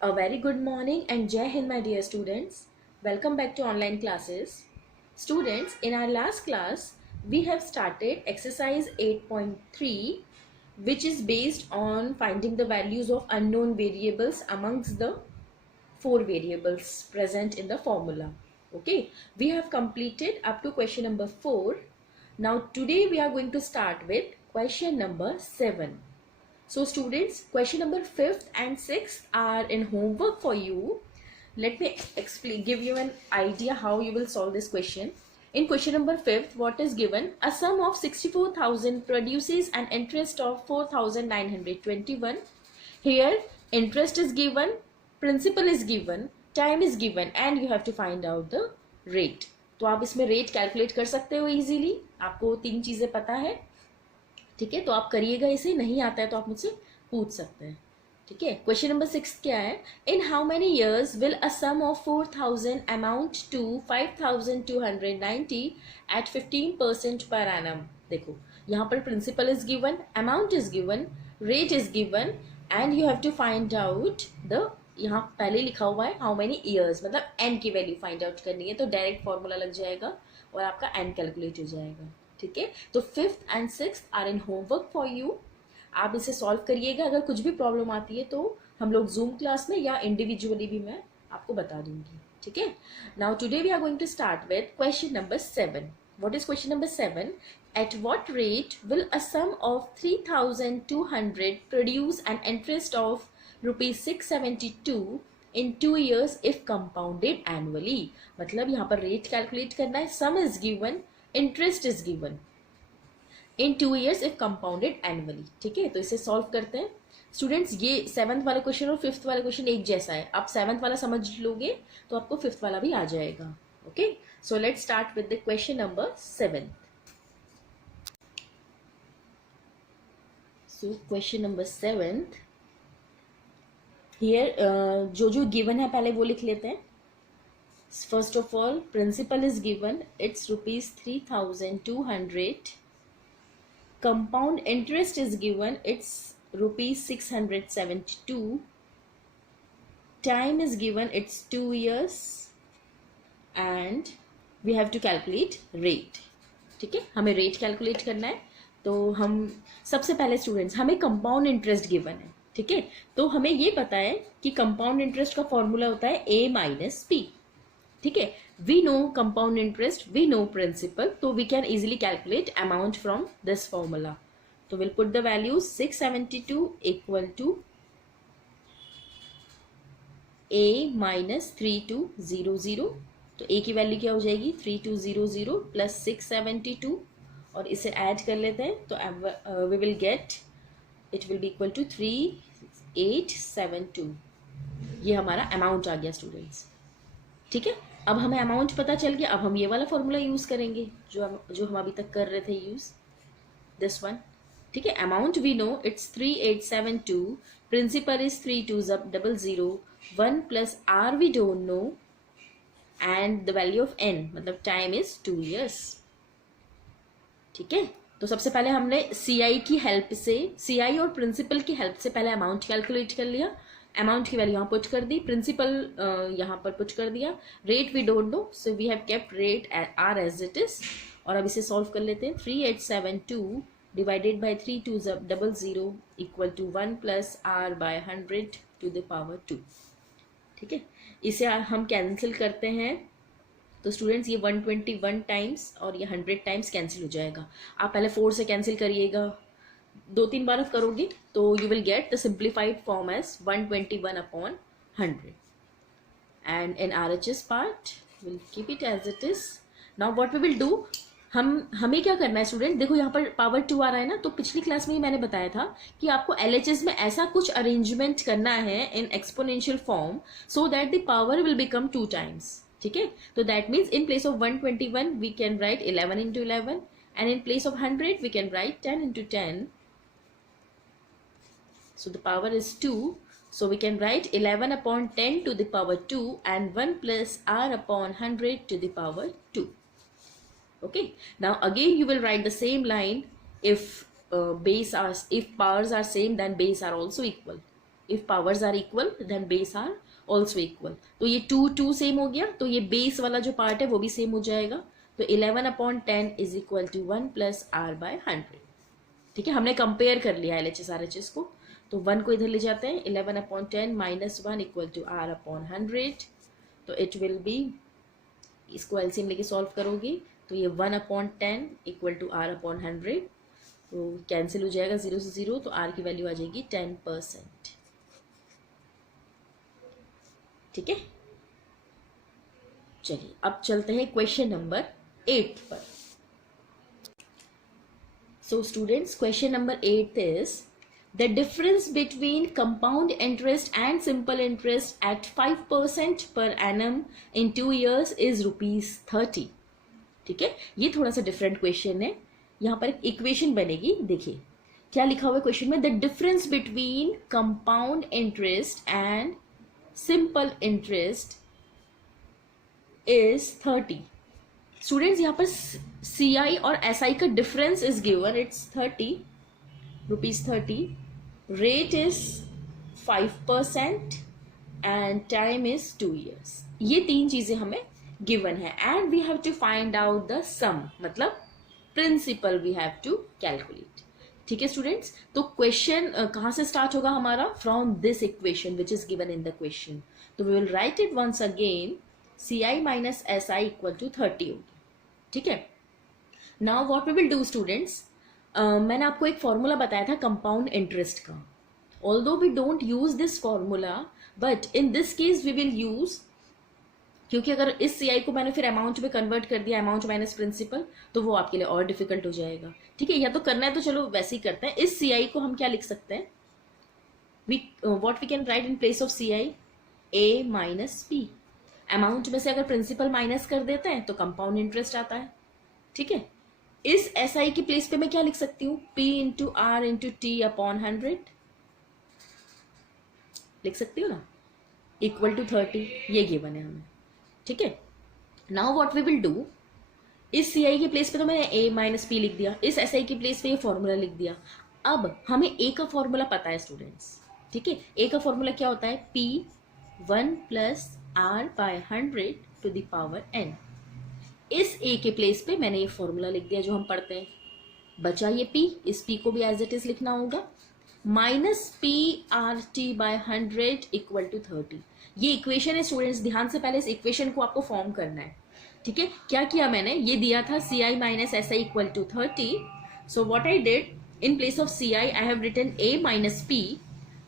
A very good morning and Jai Hind, my dear students. Welcome back to online classes. Students, in our last class, we have started exercise 8.3, which is based on finding the values of unknown variables amongst the four variables present in the formula. Okay, we have completed up to question number 4. Now, today we are going to start with question number 7. So students, question number 5th and 6th are in homework for you. Let me explain, give you an idea how you will solve this question. In question number 5th, what is given? A sum of 64,000 produces an interest of 4,921. Here, interest is given, principal is given, time is given and you have to find out the rate. तो आप इसमें rate calculate कर सकते हो easily. आपको तीन चीजें पता है. ठीक है, तो आप करिएगा. इसे नहीं आता है तो आप मुझसे पूछ सकते हैं. ठीक है. क्वेश्चन नंबर 6 क्या है? In how many years will a sum of 4,000 amount to 5,290 at 15% per annum. देखो यहाँ पर principal is given, amount is given, rate is given and you have to find out the, यहाँ पहले लिखा हुआ है हाउ मेनी ईयर्स, मतलब n की वैल्यू फाइंड आउट करनी है. तो डायरेक्ट फॉर्मूला लग जाएगा और आपका एन कैलकुलेट हो जाएगा. ठीक है, तो 5th and 6th are in homework for you. आप इसे सॉल्व करिएगा. अगर कुछ भी प्रॉब्लम आती है तो हम लोग जूम क्लास में या इंडिविजुअली भी मैं आपको बता दूंगी. ठीक है. Now today we are going to start with question number 7. What is question number 7? At what rate will a sum of 3,200 produce an interest of ₹672 in 2 years if compounded annually. मतलब यहाँ पर रेट कैलकुलेट करना है. Sum is given, interest is given in 2 years if compounded annually. ठीक है, तो इसे solve करते हैं. स्टूडेंट्स, ये 7th वाला क्वेश्चन और 5th वाला क्वेश्चन एक जैसा है. आप 7th वाला समझ लोगे तो आपको 5th वाला भी आ जाएगा. Okay, so let's start with the question number 7. So question number 7th here, जो गिवन है पहले वो लिख लेते हैं. First of all, principal is given, it's ₹3,200. Compound interest is given, it's ₹672. Time is given, it's 2 years and we have to calculate rate. ठीक है, हमें रेट कैलकुलेट करना है. तो हम सबसे पहले स्टूडेंट्स, हमें कंपाउंड इंटरेस्ट गिवन है. ठीक है, तो हमें ये पता है कि कंपाउंड इंटरेस्ट का फॉर्मूला होता है A माइनस P. ठीक है, we know compound interest, we know principal, so we can easily calculate amount from this formula. So we'll put the values 672 equal to A minus 3200. तो A की value क्या हो जाएगी? 3200 plus 672 और इसे add कर लेते हैं तो we will get, it will be equal to 3872. ये हमारा अमाउंट आ गया स्टूडेंट्स. ठीक है, अब हमें अमाउंट पता चल गया. अब हम ये वाला फॉर्मूला यूज करेंगे जो हम अभी तक कर रहे थे यूज, दिस वन. ठीक है, amount we know, it's 3872. Principal is 3200. 1 plus r we don't know and the value of n, मतलब टाइम इज 2 years. ठीक है, तो सबसे पहले हमने सीआई की हेल्प से, सीआई और प्रिंसिपल की हेल्प से पहले अमाउंट कैलकुलेट कर लिया. अमाउंट की वैल्यू यहाँ पुट कर दी, प्रिंसिपल यहाँ पर पुट कर दिया. Rate we don't know, so we have kept rate r as it is. और अब इसे सॉल्व कर लेते हैं. 3872 divided by 3200 equal to 1 plus r by 100 to the power 2. ठीक है, इसे हम कैंसिल करते हैं तो स्टूडेंट्स ये 121 टाइम्स और ये 100 टाइम्स कैंसिल हो जाएगा. आप पहले 4 से कैंसिल करिएगा, 2-3 बार करोगे तो you will get the simplified form as 121/100 and in RHS part will keep it as it is. Now what we will do, हमें क्या करना है स्टूडेंट, देखो यहाँ पर पावर 2 आ रहा है ना, तो पिछली क्लास में ही मैंने बताया था कि आपको LHS में ऐसा कुछ अरेंजमेंट करना है in exponential form so that the power will become 2 times. ठीक है, तो that means in place of 121 we can write 11 into 11 and in place of 100 we can write 10 into 10. So the power is 2. So we can write 11 upon 10 to the power 2 and 1 plus r upon 100 to the power 2. Okay. Now again you will write the same line if if powers are same then base are also equal. If powers are equal then base are also equal. तो ये 2 same हो गया, तो ये base वाला जो part है वो भी सेम हो जाएगा। तो 11/10 is equal to 1 plus r by 100। ठीक है, हमने कंपेयर कर लिया LHS RHS को, तो 1 को इधर ले जाते हैं, 11/10 minus 1 equal to R upon 100। तो इट विल बी, इसको एलसीएम लेके सॉल्व करोगे तो ये 1/10 इक्वल टू R अपॉन 100, तो कैंसिल हो जाएगा 0 से 0, तो R की वैल्यू आ जाएगी 10%। ठीक है, चलिए अब चलते हैं क्वेश्चन नंबर 8 पर। So students, question number 8 is the difference between compound interest and simple interest at 5% per annum in 2 years is ₹30। ठीक है, ये थोड़ा सा डिफरेंट क्वेश्चन है। यहाँ पर एक इक्वेशन बनेगी, देखिए क्या लिखा हुआ है क्वेश्चन में, the difference between compound interest and simple interest is 30। Students यहाँ पर CI और SI का difference is given, it's 30 rupees 30, rate is 5% and time is 2 years। ये 3 चीजें हमें गिवन है and we have to find out the sum, मतलब principal we have to calculate. ठीक है स्टूडेंट्स, तो क्वेश्चन कहाँ से स्टार्ट होगा हमारा, from this equation which is given in the question. तो we will write it once again, CI minus SI equal to 30 होगी। ठीक है, now what we will do students, मैंने आपको एक फॉर्मूला बताया था कंपाउंड इंटरेस्ट का। Although we don't use this formula, but in this case we will use, क्योंकि अगर इस CI को मैंने फिर अमाउंट में कन्वर्ट कर दिया, अमाउंट माइनस प्रिंसिपल, तो वो आपके लिए और डिफिकल्ट हो जाएगा। ठीक है, या तो करना है तो चलो वैसे ही करते हैं। इस CI को हम क्या लिख सकते हैं, what we can write in place of CI, A minus P। Amount में से अगर प्रिंसिपल माइनस कर देते हैं तो कंपाउंड इंटरेस्ट आता है। ठीक है, इस SI की प्लेस पे मैं क्या लिख सकती हूँ, P into R into T upon 100 लिख सकती हूँ ना, इक्वल टू 30, ये गिवन है हमें। ठीक है, now what we will do, इस CI की प्लेस पे तो मैंने A माइनस P लिख दिया, इस SI की प्लेस पे ये फॉर्मूला लिख दिया। अब हमें A का फॉर्मूला पता है स्टूडेंट्स। ठीक है, A का फॉर्मूला क्या होता है, P1 plus R by 100 to the power n। इस A के प्लेस पे मैंने ये फॉर्मूला लिख दिया जो हम पढ़ते हैं, बचा ये P, इस P को भी एज इट इज लिखना होगा, minus PRT by 100 equal to 30। ये इक्वेशन है स्टूडेंट्स, ध्यान से पहले इस इक्वेशन को आपको फॉर्म करना है। ठीक है, क्या किया मैंने, ये दिया था CI minus SI equal to 30, so what I did, in place of CI I have written A minus P,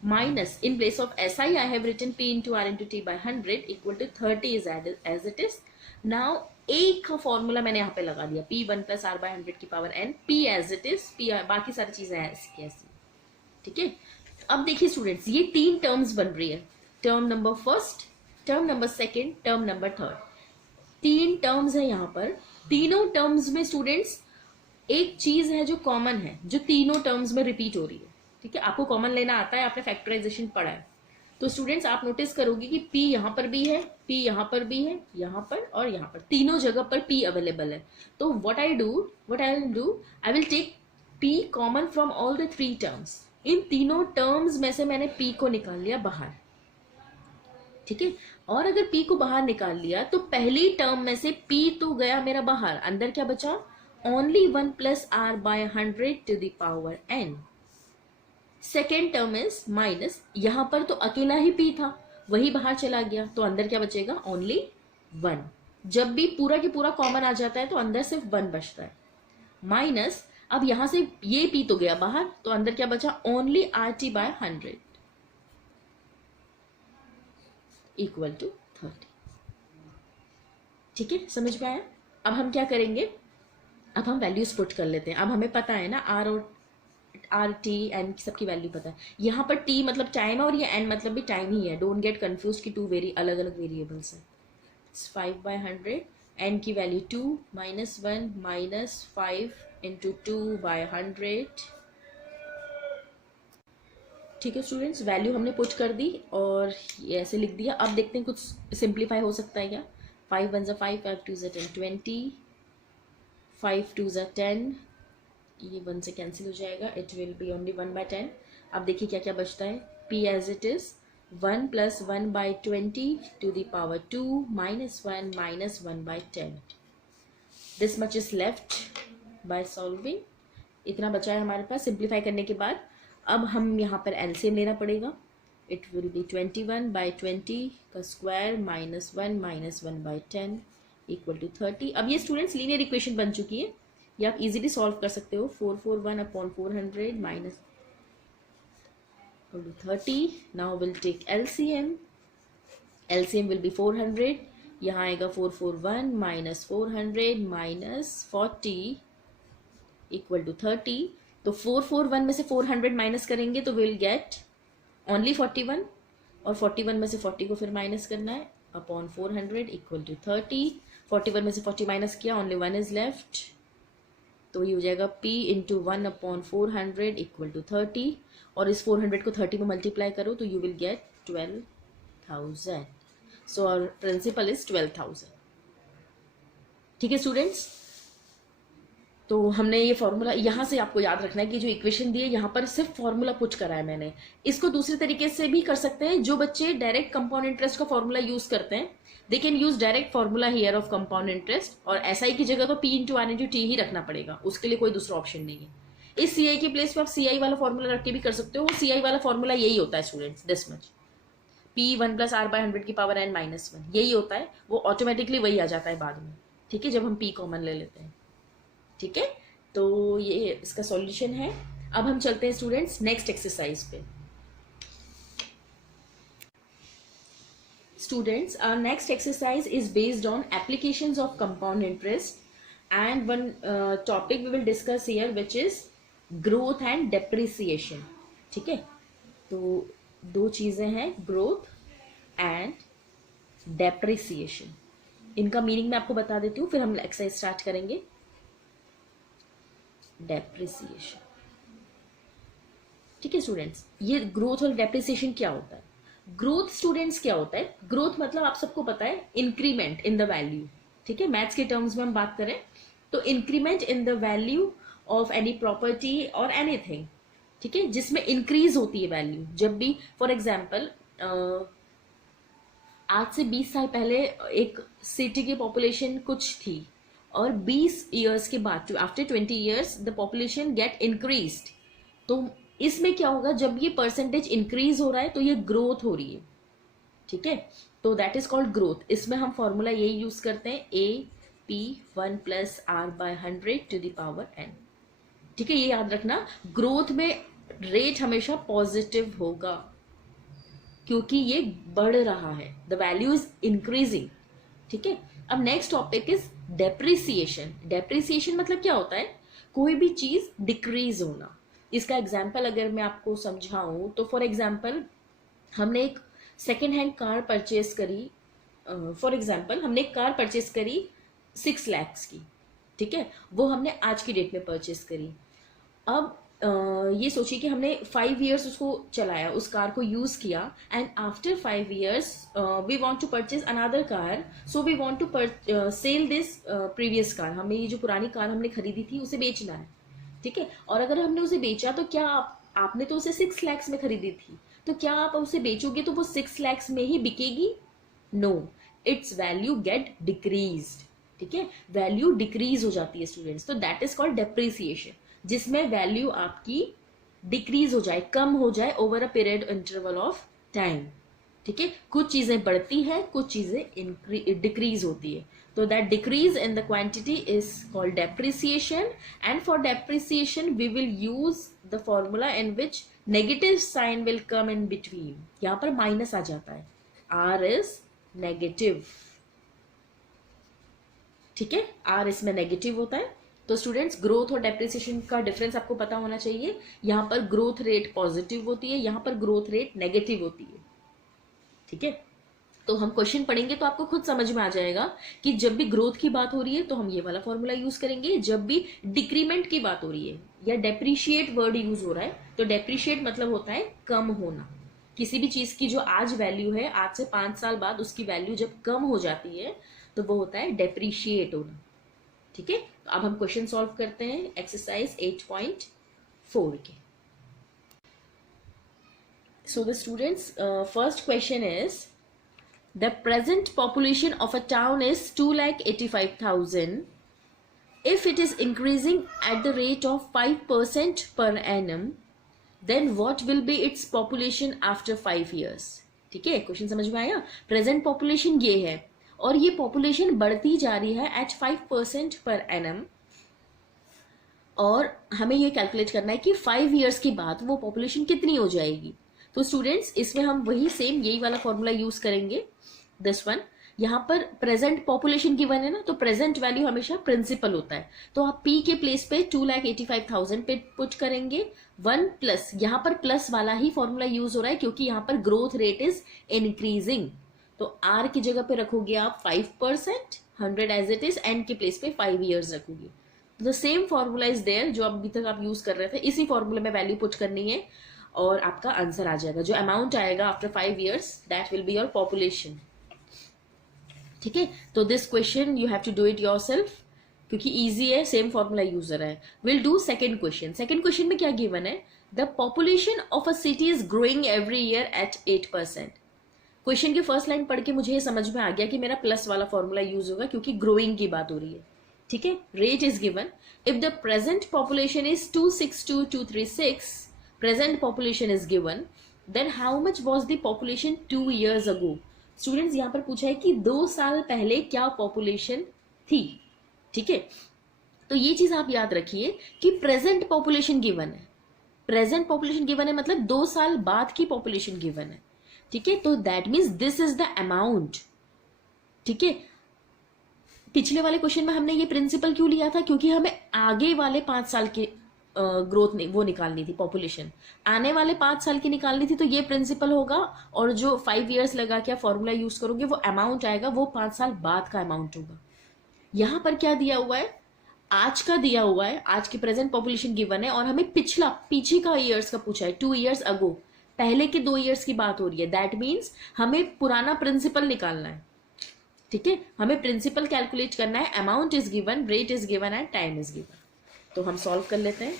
minus in place of SI I have written P into R into T by 100 equal to 30 is added as it is। now A का formula मैंने यहाँ पे लगा दिया, P1 plus R by 100 की power n, P as it is, P बाकी सारी चीजें ऐसी की ऐसी। ठीक है, अब देखिए स्टूडेंट्स, ये 3 टर्म्स बन रही है, term number first, term number second, term number third. 3 terms है यहाँ पर। तीनों टर्म्स में स्टूडेंट्स एक चीज है जो कॉमन है, जो तीनों टर्म्स में रिपीट हो रही है। ठीक है, आपको कॉमन लेना आता है, आपने फैक्टराइजेशन पढ़ा है, तो स्टूडेंट्स आप नोटिस करोगे कि P यहाँ पर भी है, P यहाँ पर भी है, यहाँ पर और यहाँ पर, तीनों जगह पर P अवेलेबल है। तो what I will do, I will take P common from all the 3 terms. इन तीनों टर्म्स में से मैंने P को निकाल लिया बाहर। ठीक है, और अगर P को बाहर निकाल लिया तो पहली टर्म में से P तो गया मेरा बाहर, अंदर क्या बचा, only 1 plus R by 100 to the power n। Second term is minus, यहां पर तो अकेला ही P था, वही बाहर चला गया, तो अंदर क्या बचेगा, ओनली 1। जब भी पूरा के पूरा कॉमन आ जाता है तो अंदर सिर्फ 1 बचता है, माइनस, अब यहां से ये P तो गया बाहर, तो अंदर क्या बचा, only RT by 100 equal to 30। ठीक है, समझ में आया। अब हम क्या करेंगे, अब हम वैल्यूज पुट कर लेते हैं। अब हमें पता है ना, R और RT एन सबकी वैल्यू पता है। यहाँ पर T मतलब टाइम है और ये N मतलब भी टाइम ही है, डोंट गेट कंफ्यूज कि 2 अलग अलग वेरिएबल्स हैं। 5 बाय 100, N की value 2 minus 1 minus 5 into 2 by 100। ठीक है स्टूडेंट्स, वैल्यू हमने पुट कर दी और ये ऐसे लिख दिया। अब देखते हैं कुछ सिंप्लीफाई हो सकता है क्या। 5 1 5, 5 2 10, 20, 5 2 10, ये 1 से कैंसिल हो जाएगा, it will be only 1 by 10। अब देखिए क्या क्या बचता है, p as it is, 1 plus 1 by 20 to the power 2 minus 1 minus 1 by 10. This much is left by solving. इतना बचा है हमारे पास सिंप्लीफाई करने के बाद. अब हम यहाँ पर एलसीएम लेना पड़ेगा. इट विल बी 21 by 20 का square minus 1 minus 1 by 10 equal to 30. अब ये स्टूडेंट्स लीनियर इक्वेशन बन चुकी है, ये आप इजीली सॉल्व कर सकते हो. 441 upon 400 minus 30. Now will take LCM. LCM will be 400. यहाँ आएगा 441 माइनस 400 माइनस 40 इक्वल टू 30. तो 441 में से 400 माइनस करेंगे तो विल गेट ओनली 41, और 41 में से 40 को फिर माइनस करना है अपॉन 400 इक्वल टू 30. 41 में से 40 माइनस किया, ओनली 1 इज लेफ्ट, तो ये हो जाएगा p into 1 upon 400 equal to 30. और इस 400 को 30 में मल्टीप्लाई करो तो you will get 12,000. So our principal is 12,000. ठीक है स्टूडेंट्स, तो हमने ये फॉर्मूला यहाँ से आपको याद रखना है कि जो इक्वेशन दी है यहाँ पर सिर्फ फॉर्मूला पुट करा है मैंने. इसको दूसरे तरीके से भी कर सकते हैं. जो बच्चे डायरेक्ट कंपाउंड इंटरेस्ट का फॉर्मूला यूज करते हैं, they can use direct formula here of compound interest, और SI की जगह तो P into R into T ही रखना पड़ेगा, उसके लिए कोई दूसरा ऑप्शन नहीं है. इस CI की प्लेस पे आप CI वाला फॉर्मूला रख के भी कर सकते हो. CI वाला फॉर्मूला यही होता है students, this much P 1 plus R by 100 की पावर n माइनस 1, यही होता है. वो ऑटोमेटिकली वही आ जाता है बाद में. ठीक है, जब हम P कॉमन ले लेते हैं. ठीक है, तो ये इसका सॉल्यूशन है. अब हम चलते हैं स्टूडेंट्स नेक्स्ट एक्सरसाइज पे. Students, our next exercise is based on applications of compound interest, and one topic we will discuss here which is growth and depreciation. ठीक है, तो दो चीजें हैं, growth and depreciation. इनका मीनिंग मैं आपको बता देती हूँ, फिर हम एक्सरसाइज स्टार्ट करेंगे. डेप्रिसिएशन. ठीक है स्टूडेंट्स, ये ग्रोथ और डेप्रिसिएशन क्या होता है? ग्रोथ स्टूडेंट्स क्या होता है? ग्रोथ मतलब आप सबको पता है इंक्रीमेंट इन द वैल्यू. ठीक है, मैथ्स के टर्म्स में हम बात करें तो increment in the value of any property और एनीथिंग. ठीक है, जिसमें इंक्रीज होती है वैल्यू. जब भी फॉर एग्जाम्पल आज से 20 साल पहले एक सिटी की पॉपुलेशन कुछ थी, और 20 ईयर्स के बाद after 20 years the population get increased. तो इसमें क्या होगा, जब ये परसेंटेज इंक्रीज हो रहा है तो ये ग्रोथ हो रही है. ठीक है, तो दैट इज कॉल्ड ग्रोथ. इसमें हम फॉर्मूला यही यूज करते हैं, AP 1 plus R by 100 to the power n. ठीक है, ये याद रखना, ग्रोथ में रेट हमेशा पॉजिटिव होगा क्योंकि ये बढ़ रहा है, द वैल्यू इज इंक्रीजिंग. ठीक है, अब next topic is depreciation. Depreciation मतलब क्या होता है? कोई भी चीज डिक्रीज होना. इसका एग्जाम्पल अगर मैं आपको समझाऊं तो फॉर एग्जाम्पल हमने एक सेकेंड हैंड कार परचेज करी. फॉर एग्जाम्पल हमने एक कार परचेज करी 6 lakhs की. ठीक है, वो हमने आज की डेट में परचेज करी. अब ये सोचिए कि हमने 5 years उसको चलाया, उस कार को यूज किया, and after 5 years we want to purchase another car, so we want to sell this previous car. हमें ये जो पुरानी कार हमने खरीदी थी उसे बेचना है. ठीक है, और अगर हमने उसे बेचा तो क्या आपने तो उसे 6 lakhs में खरीदी थी, तो क्या आप उसे बेचोगे तो वो 6 lakhs में ही बिकेगी? No, it's value get decreased. ठीक है, वैल्यू डिक्रीज हो जाती है स्टूडेंट्स. तो दैट इज कॉल्ड डेप्रिसिएशन, जिसमें वैल्यू आपकी डिक्रीज हो जाए, कम हो जाए over a period interval of time. ठीक है, कुछ चीजें बढ़ती है, कुछ चीजें डिक्रीज होती है. तो that decrease in the quantity is called depreciation. And for depreciation we will use the formula in which negative sign will come in between. यहाँ पर माइनस आ जाता है, R इज नेगेटिव. ठीक है, R इसमें नेगेटिव होता है. तो स्टूडेंट्स, ग्रोथ और डेप्रिसिएशन का डिफरेंस आपको पता होना चाहिए. यहाँ पर ग्रोथ रेट पॉजिटिव होती है, यहाँ पर ग्रोथ रेट नेगेटिव होती है. ठीक है, तो हम क्वेश्चन पढ़ेंगे तो आपको खुद समझ में आ जाएगा कि जब भी ग्रोथ की बात हो रही है तो हम ये वाला फॉर्मूला यूज करेंगे, जब भी डिक्रीमेंट की बात हो रही है या डेप्रिशिएट वर्ड यूज हो रहा है तो डेप्रिशिएट मतलब होता है कम होना. किसी भी चीज की जो आज वैल्यू है, आज से 5 साल बाद उसकी वैल्यू जब कम हो जाती है तो वो होता है डेप्रिशिएट होना. ठीक है, तो अब हम क्वेश्चन सॉल्व करते हैं एक्सरसाइज 8.4 के. So the students, first question is, the present population of a town is 2,85,000. If it is increasing at the rate of 5% per annum, then what will be its population after 5 years? ठीक है, question समझ में आया? Present population ये है और ये population बढ़ती जा रही है एट 5% पर एनम, और हमें ये कैलकुलेट करना है कि 5 इयर्स के बाद वो पॉपुलेशन कितनी हो जाएगी. तो स्टूडेंट्स, इसमें हम वही सेम यही वाला फॉर्मूला यूज करेंगे, दिस वन. यहाँ पर प्रेजेंट पॉपुलेशन गिवन है ना, तो प्रेजेंट वैल्यू हमेशा प्रिंसिपल होता है, तो आप पी के प्लेस पे 2,85,000 पे पुट करेंगे. 1 प्लस, यहाँ पर प्लस वाला ही फॉर्मूला यूज हो रहा है क्योंकि यहाँ पर ग्रोथ रेट इज इंक्रीजिंग, तो आर की जगह पे रखोगे आप 5%, 100 एज इट इज, एन के प्लेस पे 5 ईयर्स रखोगे. The same formula is there जो अभी तक आप यूज कर रहे थे, इसी फॉर्मूले में वैल्यू पुट करनी है और आपका आंसर आ जाएगा. जो अमाउंट आएगा after 5 years, that will be your population. ठीक है, तो this question you have to do it yourself क्योंकि इजी है, सेम फॉर्मूला यूज हो रहा है. Will do second question. Second question में क्या गिवन है? The population of a city is growing every year at 8%. क्वेश्चन की फर्स्ट लाइन पढ़ के मुझे ये समझ में आ गया कि मेरा प्लस वाला फॉर्मूला यूज होगा क्योंकि ग्रोइंग की बात हो रही है. ठीक है, rate is given. If the present population is 262,236, present population is given, then how much was the population 2 years ago. Students, यहाँ पर पूछा है कि 2 साल पहले क्या पॉपुलेशन थी. ठीक है, तो ये चीज आप याद रखिए कि प्रेजेंट पॉपुलेशन गिवन है. प्रेजेंट पॉपुलेशन गिवन है मतलब 2 साल बाद की पॉपुलेशन गिवन है. ठीक है, तो that means this is the amount. ठीक है, पिछले वाले क्वेश्चन में हमने ये प्रिंसिपल क्यों लिया था? क्योंकि हमें आगे वाले 5 साल के ग्रोथ नहीं वो निकालनी थी, पॉपुलेशन आने वाले 5 साल की निकालनी थी, तो ये प्रिंसिपल होगा. और जो 5 इयर्स लगा के फॉर्मूला यूज करोगे वो अमाउंट आएगा, वो 5 साल बाद का अमाउंट होगा. यहां पर क्या दिया हुआ है? आज का दिया हुआ है, आज की प्रेजेंट पॉपुलेशन गिवन है और हमें पीछे का ईयर्स का पूछा है, 2 years अगो, पहले के 2 years की बात हो रही है. दैट मीन्स हमें पुराना प्रिंसिपल निकालना है. ठीक है, हमें प्रिंसिपल कैलकुलेट करना है. Amount is given, rate is given and time is given. तो हम सॉल्व कर लेते हैं.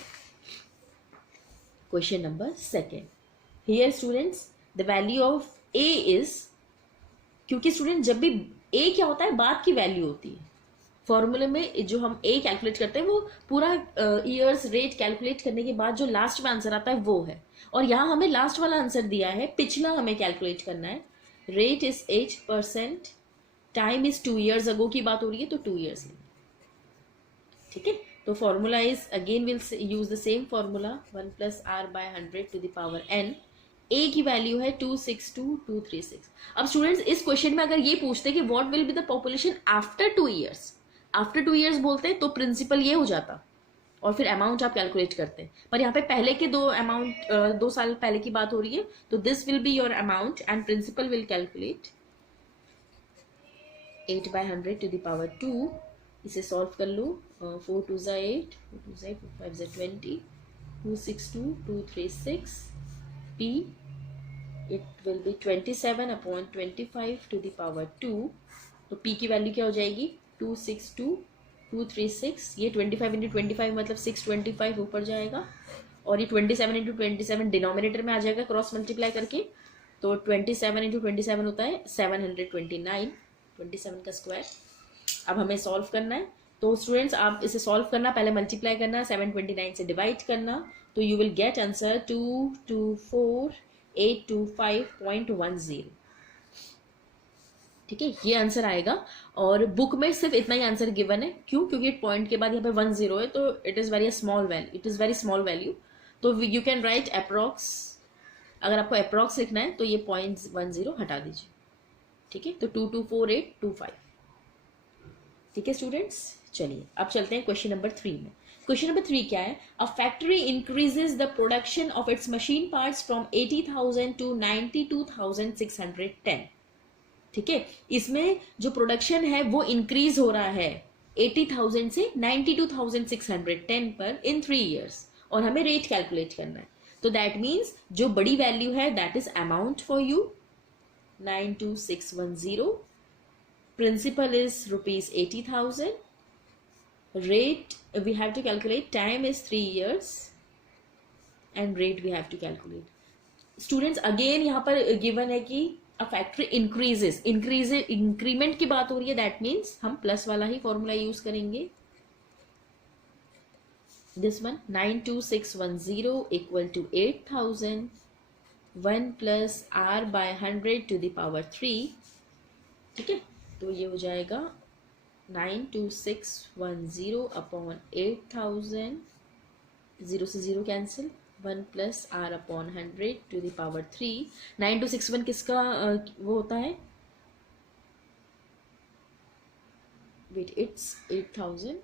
Question number second. Here students, the value of A is, क्योंकि स्टूडेंट जब भी ए क्या होता है, बाद की वैल्यू होती है. फॉर्मूले में जो हम ए कैलकुलेट करते हैं वो पूरा ईयर्स रेट कैलकुलेट करने के बाद जो लास्ट में आंसर आता है वो है. और यहाँ हमें लास्ट वाला आंसर दिया है, पिछला हमें कैलकुलेट करना है. Rate is 8%, time is 2 years अगो की बात हो रही है तो 2 years. ठीक है, तो formula is again will use the same formula, 1 + r/100 to the power n. ए की वैल्यू है 262,236. अब स्टूडेंट्स, इस क्वेश्चन में अगर ये पूछते कि what will be the population after 2 years, after 2 years बोलते तो प्रिंसिपल ये हो जाता और फिर अमाउंट आप कैलकुलेट करते हैं. पर यहाँ पे पहले के 2 साल पहले की बात हो रही है, तो this will be your amount and principal will calculate 8/100 to the power 2. इसे सॉल्व कर लो. 4 2 8, 4 2 8, 4 5 20, 262,236. P, it will be 27/25 to the power 2. तो P की वैल्यू क्या हो जाएगी? 262,236. ये 25 × 25 मतलब 625 ऊपर जाएगा और ये 27 × 27 डिनोमिनेटर में आ जाएगा क्रॉस मल्टीप्लाई करके. तो 27 × 27 होता है 729, 27 का स्क्वायर. अब हमें सॉल्व करना है. तो स्टूडेंट्स, आप इसे सॉल्व करना, पहले मल्टीप्लाई करना, 729 से डिवाइड करना, तो यू विल गेट आंसर 224,825.10. ठीक है, ये आंसर आएगा. और बुक में सिर्फ इतना ही आंसर गिवन है. क्यों? क्योंकि पॉइंट के बाद यहाँ पे 10 है, तो it is very small value, it is very small value. तो यू कैन राइट अप्रॉक्स. अगर आपको अप्रॉक्स लिखना है तो ये 0.10 हटा दीजिए. ठीक है, तो 224,825. ठीक है स्टूडेंट्स, चलिए अब चलते हैं क्वेश्चन नंबर 3 में. क्वेश्चन नंबर 3 क्या है? A factory increases the production of its machine parts from 80,000 to 92,610. ठीक है, इसमें जो प्रोडक्शन है वो इंक्रीज हो रहा है 80,000 से 92,610 पर इन 3 years, और हमें रेट कैलकुलेट करना है. तो दैट मीन्स जो बड़ी वैल्यू है that is amount for you 92610. Principal is rupees 80,000. Rate we have to calculate. Time is 3 years, and rate we have to calculate. Students again यहाँ पर गिवन है कि अ फैक्टर इंक्रीमेंट की बात हो रही है, दैट मीन्स हम प्लस वाला ही फॉर्मूला यूज करेंगे. This one 92610 equal to 8000, 1 plus r by 100 to the power 3. ठीक है, तो ये हो जाएगा 92610 अपॉन 8000, 0 से 0 cancel, 1 plus r upon 100 to the power 3. 9261 किसका वो होता है, वेट इट्स 8000.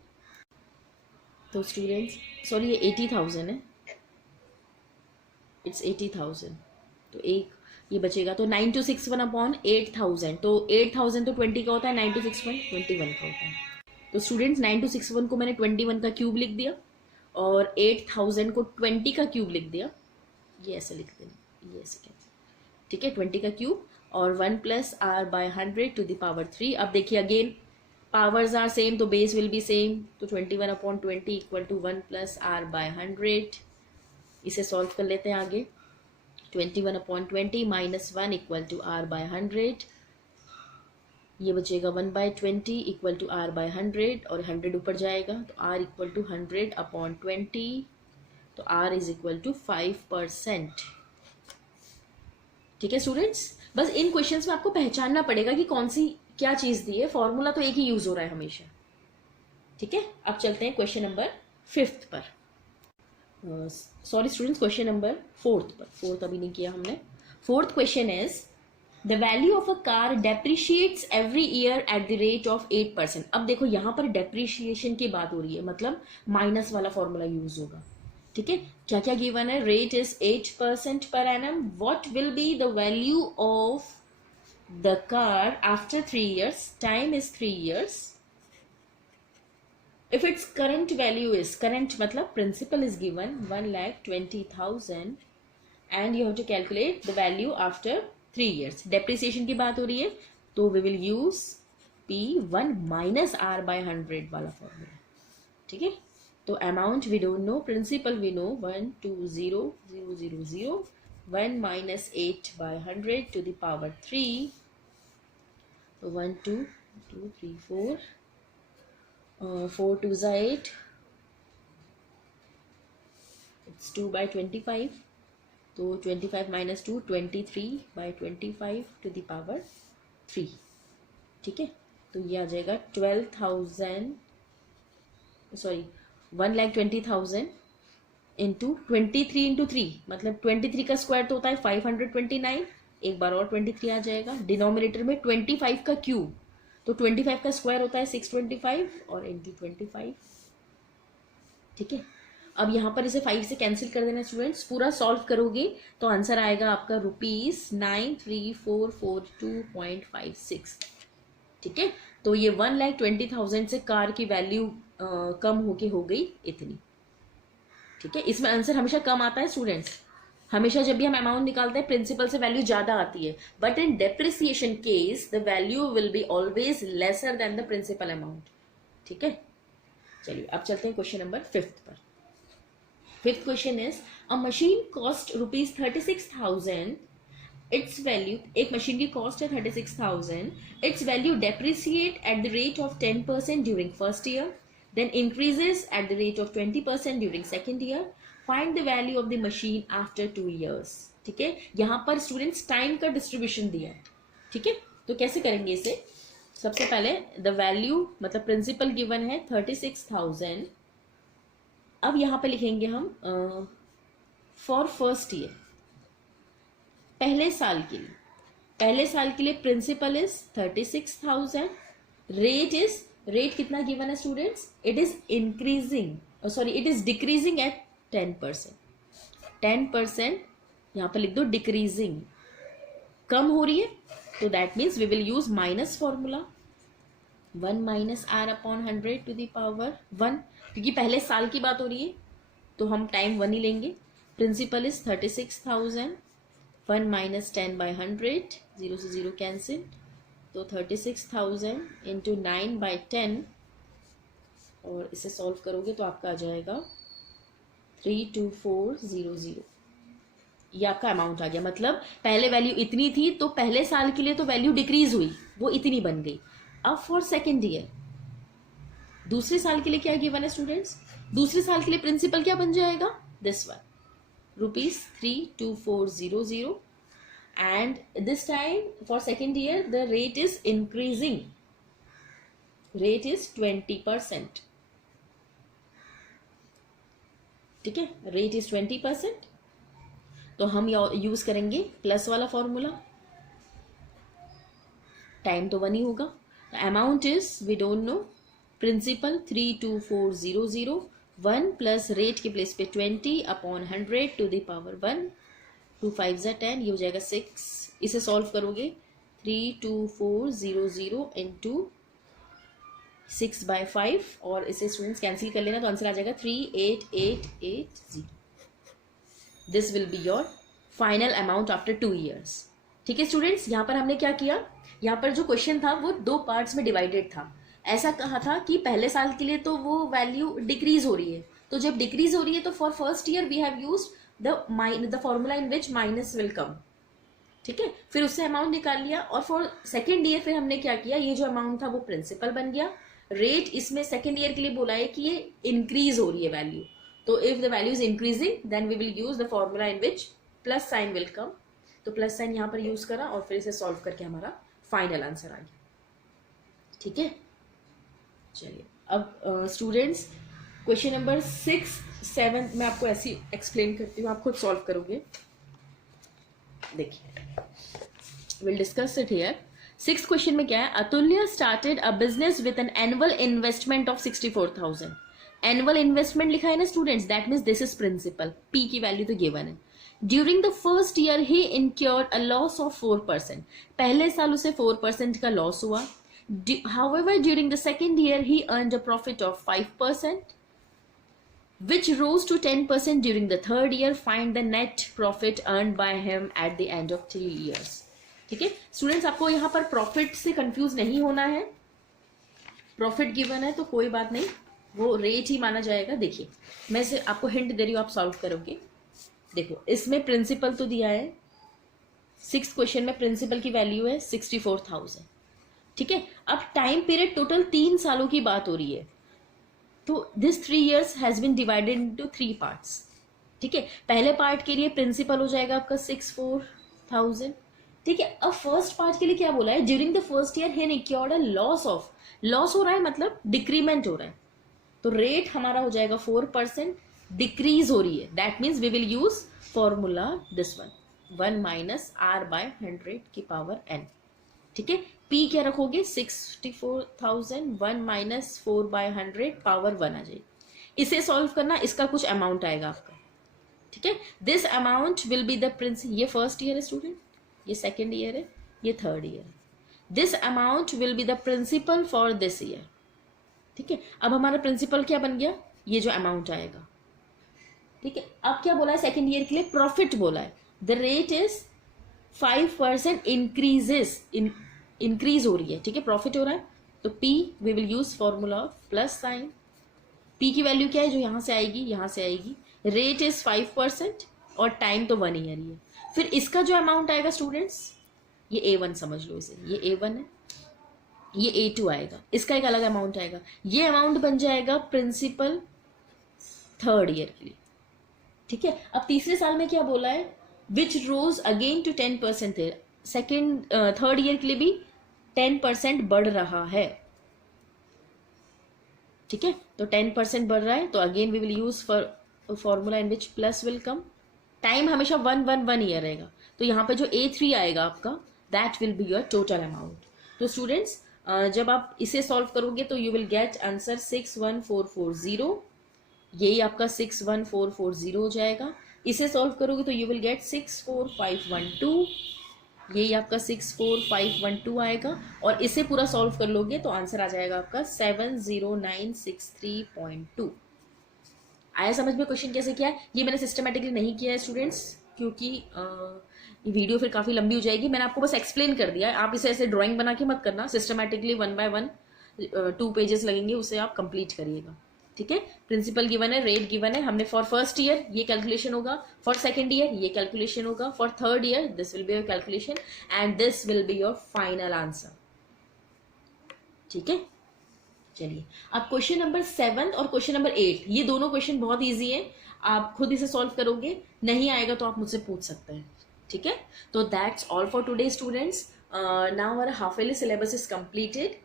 तो स्टूडेंट्स सॉरी ये 80,000 है, इट्स 80,000. तो एक ये बचेगा, तो 9261 अपॉन 8000, तो 8000 तो 20 का होता है, 9261 21 का होता है. तो स्टूडेंट्स 9261 को मैंने 21 का क्यूब लिख दिया और 8000 को 20 का क्यूब लिख दिया. ये ऐसे लिख देना, ये ऐसे कैसे, ठीक है, 20 का क्यूब और 1 plus r by 100 to the power 3. अब देखिए अगेन पावर्स आर सेम तो बेस विल बी सेम, तो 21 upon 20 equal to 1 plus r by 100. इसे सॉल्व कर लेते हैं आगे. 21 upon 20 minus 1 equal to r by 100. ये बचेगा 1 by 20 equal to r by 100 और 100 ऊपर जाएगा तो आर इक्वल टू 100 अपॉन 20, तो आर इज इक्वल टू 5%. ठीक है स्टूडेंट्स, बस इन क्वेश्चंस में आपको पहचानना पड़ेगा कि कौन सी क्या चीज दी है, फॉर्मूला तो एक ही यूज हो रहा है हमेशा. ठीक है, अब चलते हैं क्वेश्चन नंबर 5 पर. सॉरी स्टूडेंट्स, क्वेश्चन नंबर 4 पर. 4 अभी नहीं किया हमने. 4th question is the value of a car depreciates every year eight the rate of 8%. अब देखो यहाँ पर डेप्रिशिएशन की बात हो रही है, मतलब माइनस वाला फॉर्मूला यूज होगा. ठीक है, क्या क्या गिवन है, rate is 8% per annum. What will be the value of the car after 3 years, time is 3 years. If its current value is, current मतलब principal is given 1,20,000 and you have to calculate the value after 3 years. Depreciation की बात हो रही है तो we will use P1 minus R by 100 वाला formula. ठीक है, तो amount we don't know, principal we know 120,000, 1 minus 8 by 100 to the power 3. So 1 2 2 3 4 4 2s are 8, it's 2 by 25, तो 25 minus 2 23 by 25 to the power 3. ठीक है, तो ये आ जाएगा 12,000, सॉरी 1,20,000 इंटू 23 इंटू 3, मतलब 23 का स्क्वायर तो होता है 529. एक बार और 23 आ जाएगा, डिनोमिनेटर में 25 का क्यूब, तो 25 का स्क्वायर होता है 625 और इंटू 25. ठीक है, अब यहाँ पर इसे 5 से कैंसिल कर देना स्टूडेंट्स. पूरा सॉल्व करोगे तो आंसर आएगा आपका ₹93,442.56. ठीक है, तो ये 1,20,000 से कार की वैल्यू कम होके हो गई इतनी. ठीक है, इसमें आंसर हमेशा कम आता है स्टूडेंट्स. हमेशा जब भी हम अमाउंट निकालते हैं प्रिंसिपल से वैल्यू ज्यादा आती है, but in depreciation case the value will be always lesser than the principal amount. ठीक है, चलिए अब चलते हैं क्वेश्चन नंबर 5 पर. 5th question is a machine cost ₹36,000. It's value, एक मशीन की कॉस्ट है 36,000. It's value depreciate at the rate of 10% during first year, then increases at the rate of 20% during second year. Find the value of the machine after 2 years. ठीक है, यहाँ पर students time का distribution दिया है. ठीक है, तो कैसे करेंगे इसे, सबसे पहले द वैल्यू मतलब प्रिंसिपल गिवन है 36,000. अब यहाँ पे लिखेंगे हम फॉर फर्स्ट ईयर, पहले साल के लिए. पहले साल के लिए प्रिंसिपल इज 36,000. रेट कितना गिवन है students, it is increasing, sorry it is decreasing eight 10%. 10% यहाँ पर लिख दो, डिक्रीजिंग, कम हो रही है, तो that means we will use minus formula 1 minus r upon 100 to the power 1, क्योंकि पहले साल की बात हो रही है तो हम टाइम 1 ही लेंगे. प्रिंसिपल इज 36,000, 1 माइनस 10 by 100, 0 से 0 कैंसिल, तो 36,000 इंटू 9 by 10 और इसे सॉल्व करोगे तो आपका आ जाएगा 32400. ये आपका अमाउंट आ गया, मतलब पहले वैल्यू इतनी थी तो पहले साल के लिए तो वैल्यू डिक्रीज हुई, वो इतनी बन गई। अब फॉर सेकेंड ईयर, दूसरे साल के लिए क्या गिवन है स्टूडेंट्स? दूसरे साल के लिए प्रिंसिपल क्या बन जाएगा? This one, ₹32400, and this time for second year the rate is increasing, rate is 20%। ठीक है, रेट इज 20%, तो हम यूज करेंगे प्लस वाला फॉर्मूला, टाइम तो 1 ही होगा, amount is we don't know, principal 32400, 1 plus rate के प्लेस पे 20 अपॉन 100 टू द पावर 1, 2 5 ज़ा 10, ये हो जाएगा 6। इसे सॉल्व करोगे 32400 इंटू 6/5, और इसे स्टूडेंट्स कैंसिल कर लेना तो आंसर आ जाएगा 38880। This will be your final amount after 2 years। ठीक है स्टूडेंट्स, यहाँ पर हमने क्या किया, यहाँ पर जो क्वेश्चन था वो 2 पार्ट्स में डिवाइडेड था। ऐसा कहा था कि पहले साल के लिए तो वो वैल्यू डिक्रीज हो रही है, तो जब डिक्रीज हो रही है तो for first year we have used the formula in which minus will come. ठीक है, फिर उससे अमाउंट निकाल लिया, और फॉर सेकेंड ईयर फिर हमने क्या किया, ये जो अमाउंट था वो प्रिंसिपल बन गया। रेट इसमें सेकेंड ईयर के लिए बोला है कि ये इंक्रीज हो रही है वैल्यू, तो if the value is increasing then we will use the formula in which plus sign will come. तो प्लस साइन यहाँ पर यूज करा और फिर इसे सॉल्व करके हमारा फाइनल आंसर आ गया। ठीक है, चलिए अब स्टूडेंट्स क्वेश्चन नंबर 6 7 मैं आपको ऐसी एक्सप्लेन करती हूँ, आप खुद सॉल्व करोगे। देखिए, will discuss it here. 6th question में क्या है, Atulya started a business with an annual investment of 64,000। Annual investment लिखा है ना students, that means this is principal, P की वैल्यू तो गिवन है। During the first year he incurred a loss of 4%, पहले साल उसे 4% का लॉस हुआ। However during the second year he earned a profit of 5%, which rose to 10% during the third year. Find the net profit earned by him at the end of 3 years। ठीक है students, आपको यहाँ पर profit से confuse नहीं होना है, profit given है तो कोई बात नहीं, वो रेट ही माना जाएगा। देखिए मैं से आपको हिंट दे रही हूँ, आप सॉल्व करोगे। देखो इसमें प्रिंसिपल तो दिया है, 6th क्वेश्चन में प्रिंसिपल की वैल्यू है 64,000। ठीक है, अब टाइम पीरियड टोटल 3 सालों की बात हो रही है, तो this 3 years has been divided into 3 parts. ठीक है, पहले पार्ट के लिए प्रिंसिपल हो जाएगा आपका 64,000। ठीक है, अब फर्स्ट पार्ट के लिए क्या बोला है, during the first year he incurred a loss of, loss हो रहा है मतलब डिक्रीमेंट हो रहा है, तो रेट हमारा हो जाएगा 4%, डिक्रीज हो रही है, that means we will use formula this one, 1 minus r/100 की पावर n। ठीक है, P क्या रखोगे, 64,000, 1 माइनस 4/100 पावर 1 आ जाएगी। इसे सॉल्व करना, इसका कुछ अमाउंट आएगा आपका। ठीक है, this amount will be the principal, ये फर्स्ट ईयर है स्टूडेंट, ये सेकेंड ईयर है, ये थर्ड ईयर है। This amount will be the principal for this year. ठीक है, अब हमारा प्रिंसिपल क्या बन गया, ये जो अमाउंट आएगा। ठीक है, अब क्या बोला है सेकेंड ईयर के लिए, प्रॉफिट बोला है, the rate is 5% increases, increase हो रही है। ठीक है, प्रॉफिट हो रहा है, तो P we will use formula plus sign. P की वैल्यू क्या है जो यहाँ से आएगी, यहाँ से आएगी, रेट इज 5% और टाइम तो 1 ईयर ही है। फिर इसका जो अमाउंट आएगा स्टूडेंट्स, ये A1 समझ लो इसे, ये A1 है, ये A2 आएगा, इसका एक अलग अमाउंट आएगा, ये अमाउंट बन जाएगा प्रिंसिपल थर्ड ईयर के लिए। ठीक है, अब तीसरे साल में क्या बोला है, विच रोज अगेन टू 10% है, सेकेंड थर्ड ईयर के लिए भी 10% बढ़ रहा है। ठीक है, तो 10% बढ़ रहा है, तो again we will use formula in which plus will come. Time हमेशा 1 ईयर रहेगा, तो यहाँ पे जो A3 आएगा आपका, that will be your total amount. तो स्टूडेंट्स जब आप इसे सॉल्व करोगे तो यू विल गेट आंसर 61440, यही आपका 61440 हो जाएगा। इसे सॉल्व करोगे तो यू विल गेट 64512, यही आपका 64512 आएगा, और इसे पूरा सॉल्व कर लोगे तो आंसर आ जाएगा आपका 70963.2। आया समझ में क्वेश्चन कैसे किया है? ये मैंने सिस्टमेटिकली नहीं किया है स्टूडेंट्स, क्योंकि ये वीडियो फिर काफ़ी लंबी हो जाएगी। मैंने आपको बस एक्सप्लेन कर दिया है, आप इसे ऐसे ड्राइंग बना के मत करना, सिस्टमेटिकली 1 by 1 2 पेजेस लगेंगे, उसे आप कंप्लीट करिएगा। ठीक है, प्रिंसिपल गिवन है, रेट गिवन है, हमने फॉर फर्स्ट ईयर ये कैलकुलेशन होगा, फॉर सेकेंड ईयर ये कैलकुलेशन होगा, for third year this will be your calculation and this will be your final answer. ठीक है, चलिए अब क्वेश्चन नंबर 7 और क्वेश्चन नंबर 8, ये दोनों क्वेश्चन बहुत ईजी है, आप खुद इसे सॉल्व करोगे, नहीं आएगा तो आप मुझसे पूछ सकते हैं। ठीक है, तो that's all for today students. Now हमारा half yearly syllabus is completed.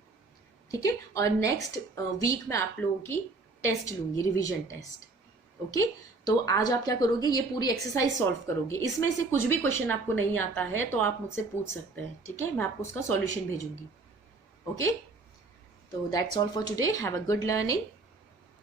ठीक है, और नेक्स्ट वीक में आप लोगों की टेस्ट लूंगी, रिवीजन टेस्ट। ओके, तो आज आप क्या करोगे, ये पूरी एक्सरसाइज सॉल्व करोगे, इसमें से कुछ भी क्वेश्चन आपको नहीं आता है तो आप मुझसे पूछ सकते हैं। ठीक है, मैं आपको उसका सॉल्यूशन भेजूंगी। Okay, so that's all for today. Have a good learning.